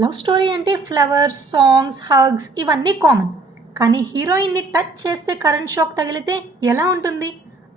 Love story అంటే flowers, songs, hugs ఇవన్నీ common. కానీ హీరోయిన్ని టచ్ చేస్తే కరెంట్ షాక్ తగిలితే ఎలా ఉంటుంది?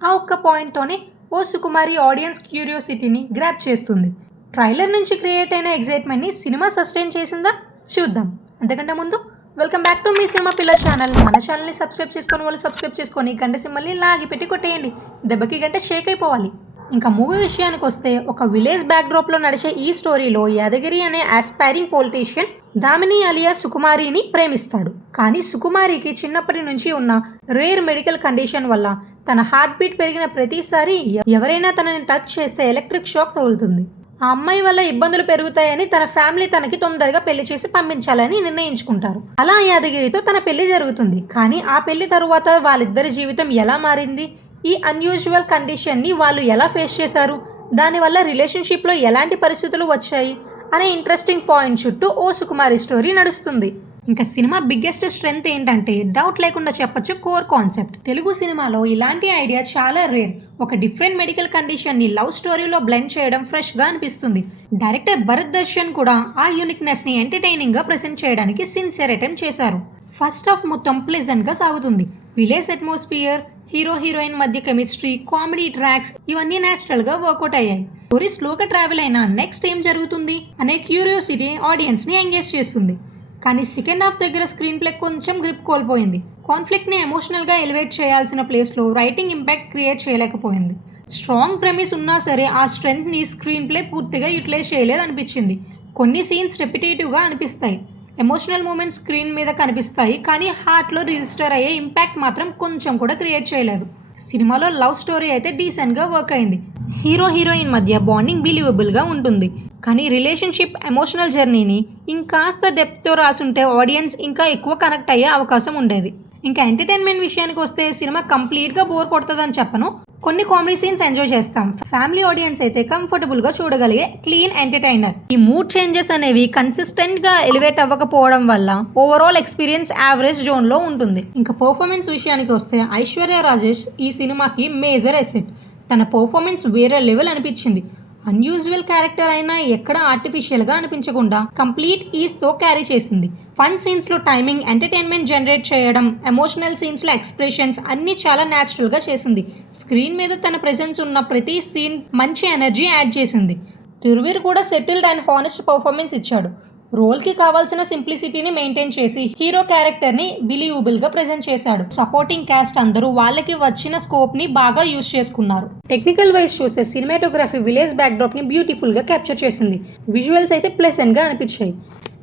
ఆ ఒక్క పాయింట్తోనే ఓ సుకుమారి ఆడియన్స్ క్యూరియాసిటీని గ్రాప్ చేస్తుంది. ట్రైలర్ నుంచి క్రియేట్ అయిన ఎగ్జైట్మెంట్ని సినిమా సస్టైన్ చేసిందా? చూద్దాం. అంతకంటే ముందు welcome back to me cinema పిల్ల ఛానల్. మన ఛానల్ని సబ్స్క్రైబ్ చేసుకొని వాళ్ళు సబ్స్క్రైబ్ చేసుకొని గంట సింబల్ని లాగి పెట్టి కొట్టేయండి. దెబ్బకి గంట షేక్ అయిపోవాలి. ఇంకా మూవీ విషయానికి వస్తే ఒక విలేజ్ బ్యాక్డ్రాప్లో నడిచే ఈ స్టోరీలో యాదగిరి అనే ఆస్పైరింగ్ పొలిటీషియన్ దామిని అలియా సుకుమారిని ప్రేమిస్తాడు. కానీ సుకుమారికి చిన్నప్పటి నుంచి ఉన్న రేర్ మెడికల్ కండిషన్ వల్ల తన హార్ట్ బీట్ పెరిగిన ప్రతిసారి ఎవరైనా తనని టచ్ చేస్తే ఎలక్ట్రిక్ షాక్ తగులుతుంది. ఆ అమ్మాయి వల్ల ఇబ్బందులు పెరుగుతాయని తన ఫ్యామిలీ తనకి తొందరగా పెళ్లి చేసి పంపించాలని నిర్ణయించుకుంటారు. అలా యాదగిరితో తన పెళ్లి జరుగుతుంది. కానీ ఆ పెళ్లి తరువాత వాళ్ళిద్దరి జీవితం ఎలా మారింది, ఈ అన్యూజువల్ కండిషన్ని వాళ్ళు ఎలా ఫేస్ చేశారు, దానివల్ల రిలేషన్షిప్లో ఎలాంటి పరిస్థితులు వచ్చాయి అనే ఇంట్రెస్టింగ్ పాయింట్ చుట్టూ ఓ సుకుమారి స్టోరీ నడుస్తుంది. ఇంకా సినిమా బిగ్గెస్ట్ స్ట్రెంగ్త్ ఏంటంటే డౌట్ లేకుండా చెప్పొచ్చు కోర్ కాన్సెప్ట్. తెలుగు సినిమాలో ఇలాంటి ఐడియా చాలా రేర్. ఒక డిఫరెంట్ మెడికల్ కండిషన్ని లవ్ స్టోరీలో బ్లెండ్ చేయడం ఫ్రెష్గా అనిపిస్తుంది. డైరెక్టర్ భరత్ దర్శన్ కూడా ఆ యూనిక్నెస్ని ఎంటర్టైనింగ్గా ప్రెజెంట్ చేయడానికి సిన్సియర్ అటెంప్ట్ చేశారు. ఫస్ట్ హాఫ్ మొత్తం ప్లెజెంట్గా సాగుతుంది. విలేజ్ అట్మాస్ఫియర్, హీరో హీరోయిన్ మధ్య కెమిస్ట్రీ, కామెడీ ట్రాక్స్ ఇవన్నీ న్యాచురల్గా వర్కౌట్ అయ్యాయి. స్టోరీ స్లోగా ట్రావెల్ అయినా నెక్స్ట్ ఏం జరుగుతుంది అనే క్యూరియాసిటీ ఆడియన్స్ని ఎంగేజ్ చేస్తుంది. కానీ సెకండ్ హాఫ్ దగ్గర స్క్రీన్ ప్లే కొంచెం గ్రిప్ కోల్పోయింది. కాన్ఫ్లిక్ట్ని ఎమోషనల్గా ఎలివేట్ చేయాల్సిన ప్లేస్లో రైటింగ్ ఇంపాక్ట్ క్రియేట్ చేయలేకపోయింది. స్ట్రాంగ్ ప్రెమిస్ ఉన్నా సరే ఆ స్ట్రెంగ్త్ని స్క్రీన్ ప్లే పూర్తిగా యూటిలైజ్ చేయలేదు అనిపించింది. కొన్ని సీన్స్ రెపిటేటివ్గా అనిపిస్తాయి. ఎమోషనల్ మూమెంట్స్ స్క్రీన్ మీద కనిపిస్తాయి, కానీ హార్ట్లో రిజిస్టర్ అయ్యే ఇంపాక్ట్ మాత్రం కొంచెం కూడా క్రియేట్ చేయలేదు. సినిమాలో లవ్ స్టోరీ అయితే డీసెంట్గా వర్క్ అయింది. హీరో హీరోయిన్ మధ్య బాండింగ్ బిలీవబుల్గా ఉంటుంది. కానీ రిలేషన్షిప్ ఎమోషనల్ జర్నీని ఇంకాస్త డెప్త్తో రాసుంటే ఆడియన్స్ ఇంకా ఎక్కువ కనెక్ట్ అయ్యే అవకాశం ఉండేది. ఇంకా ఎంటర్టైన్మెంట్ విషయానికి వస్తే సినిమా కంప్లీట్గా బోర్ కొడుతుందని చెప్పను. కొన్ని కామెడీ సీన్స్ ఎంజాయ్ చేస్తాం. ఫ్యామిలీ ఆడియన్స్ అయితే కంఫర్టబుల్గా చూడగలిగే క్లీన్ ఎంటర్టైనర్. ఈ మూడ్ చేంజెస్ అనేవి కన్సిస్టెంట్గా ఎలివేట్ అవ్వకపోవడం వల్ల ఓవరాల్ ఎక్స్పీరియన్స్ యావరేజ్ జోన్లో ఉంటుంది. ఇంకా పర్ఫార్మెన్స్ విషయానికి వస్తే ఐశ్వర్య రాజేష్ ఈ సినిమాకి మేజర్ ఎసెట్. తన పర్ఫార్మెన్స్ వేరే లెవెల్ అనిపించింది. అన్యూజువల్ క్యారెక్టర్ అయినా ఎక్కడ ఆర్టిఫిషియల్గా అనిపించకుండా కంప్లీట్ ఈజ్తో క్యారీ చేసింది. ఫన్ సీన్స్లో టైమింగ్, ఎంటర్టైన్మెంట్ జనరేట్ చేయడం, ఎమోషనల్ సీన్స్లో ఎక్స్ప్రెషన్స్ అన్నీ చాలా న్యాచురల్గా చేసింది. స్క్రీన్ మీద తన ప్రెజెన్స్ ఉన్న ప్రతి సీన్ మంచి ఎనర్జీ యాడ్ చేసింది. తిరువీర్ కూడా సెటిల్డ్ అండ్ హానెస్ట్ పర్ఫార్మెన్స్ ఇచ్చాడు. రోల్కి కావాల్సిన సింప్లిసిటీని మెయింటైన్ చేసి హీరో క్యారెక్టర్ని బిలీవబుల్గా ప్రెజెంట్ చేశాడు. సపోర్టింగ్ క్యాస్ట్ అందరూ వాళ్ళకి వచ్చిన స్కోప్ని బాగా యూజ్ చేసుకున్నారు. టెక్నికల్ వైజ్ చూస్తే సినిమాటోగ్రఫీ విలేజ్ బ్యాక్డ్రాప్ని బ్యూటిఫుల్గా క్యాప్చర్ చేసింది. విజువల్స్ అయితే ప్లెజెంట్గా అనిపించాయి.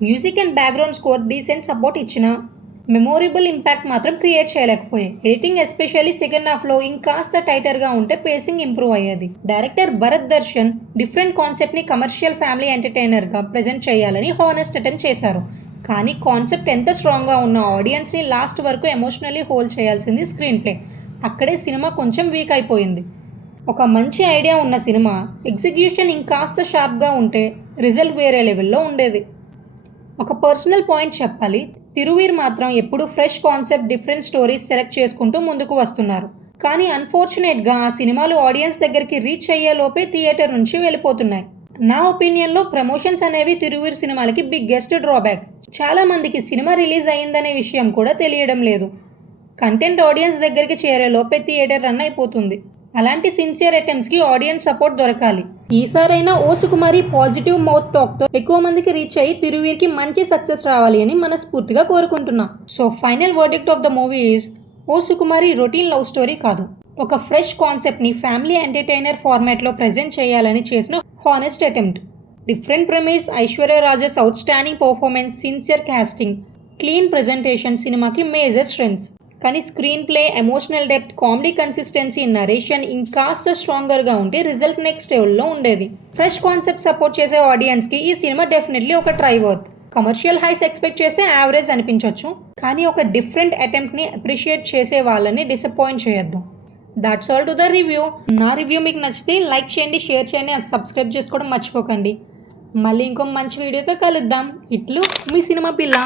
Music and background score decent support ఇచ్చిన మెమోరబుల్ ఇంపాక్ట్ మాత్రం క్రియేట్ చేయలేకపోయాయి. ఎడిటింగ్ ఎస్పెషల్లీ సెకండ్ హాఫ్లో ఇంకాస్త టైటర్గా ఉంటే పేసింగ్ ఇంప్రూవ్ అయ్యేది. డైరెక్టర్ భరత్ దర్శన్ డిఫరెంట్ కాన్సెప్ట్ని కమర్షియల్ ఫ్యామిలీ ఎంటర్టైనర్గా ప్రజెంట్ చేయాలని హానెస్ట్ అటెంప్ట్ చేశారు. కానీ కాన్సెప్ట్ ఎంత స్ట్రాంగ్గా ఉన్న ఆడియన్స్ని లాస్ట్ వరకు ఎమోషనల్లీ హోల్డ్ చేయాల్సింది స్క్రీన్ ప్లే. అక్కడే సినిమా కొంచెం వీక్ అయిపోయింది. ఒక మంచి ఐడియా ఉన్న సినిమా ఎగ్జిక్యూషన్ ఇంకాస్త షార్ప్గా ఉంటే రిజల్ట్ వేరే లెవెల్లో ఉండేది. ఒక పర్సనల్ పాయింట్ చెప్పాలి, తిరువీర్ మాత్రం ఎప్పుడూ fresh concept, different stories select చేసుకుంటూ ముందుకు వస్తున్నారు. కానీ అన్ఫార్చునేట్గా ఆ సినిమాలు ఆడియన్స్ దగ్గరికి రీచ్ అయ్యేలోపే థియేటర్ నుంచి వెళ్ళిపోతున్నాయి. నా ఒపీనియన్లో ప్రమోషన్స్ అనేవి తిరువీర్ సినిమాలకి బిగ్గెస్ట్ డ్రాబ్యాక్. చాలామందికి సినిమా రిలీజ్ అయ్యిందనే విషయం కూడా తెలియడం లేదు. కంటెంట్ ఆడియన్స్ దగ్గరికి చేరేలోపే థియేటర్ రన్ అయిపోతుంది. అలాంటి సిన్సియర్ అటెంప్ట్స్కి ఆడియన్స్ సపోర్ట్ దొరకాలి. ఈసారైనా ఓ సుకుమారి పాజిటివ్ మౌత్ టాక్తో ఎక్కువ మందికి రీచ్ అయ్యి తిరువీర్కి మంచి సక్సెస్ రావాలి అని మనస్ఫూర్తిగా కోరుకుంటున్నా. So final verdict of the movie is O Sukumari routine love story కాదు, ఒక ఫ్రెష్ కాన్సెప్ట్ని ఫ్యామిలీ ఎంటర్టైనర్ ఫార్మాట్లో ప్రజెంట్ చేయాలని చేసిన honest attempt. Different premise, Aishwarya Rajesh outstanding performance, sincere casting, clean presentation సినిమాకి మేజర్ స్ట్రెంగ్స్. కానీ screenplay, emotional depth, comedy consistency, narration ఇంకాస్త స్ట్రాంగర్గా ఉంటే రిజల్ట్ నెక్స్ట్ లెవెల్లో ఉండేది. ఫ్రెష్ కాన్సెప్ట్ సపోర్ట్ చేసే ఆడియన్స్కి ఈ సినిమా డెఫినెట్లీ ఒక try worth. Commercial highs expect చేస్తే యావరేజ్ అనిపించవచ్చు, కానీ ఒక డిఫరెంట్ అటెంప్ట్ని అప్రిషియేట్ చేసే వాళ్ళని డిసప్పాయింట్ చేయొద్దు. That's all to the review. నా రివ్యూ మీకు నచ్చితే లైక్ చేయండి, షేర్ చేయండి, సబ్స్క్రైబ్ చేసుకోవడం మర్చిపోకండి. మళ్ళీ ఇంకో మంచి వీడియోతో కలుద్దాం. ఇట్లు మీ సినిమా పిల్ల.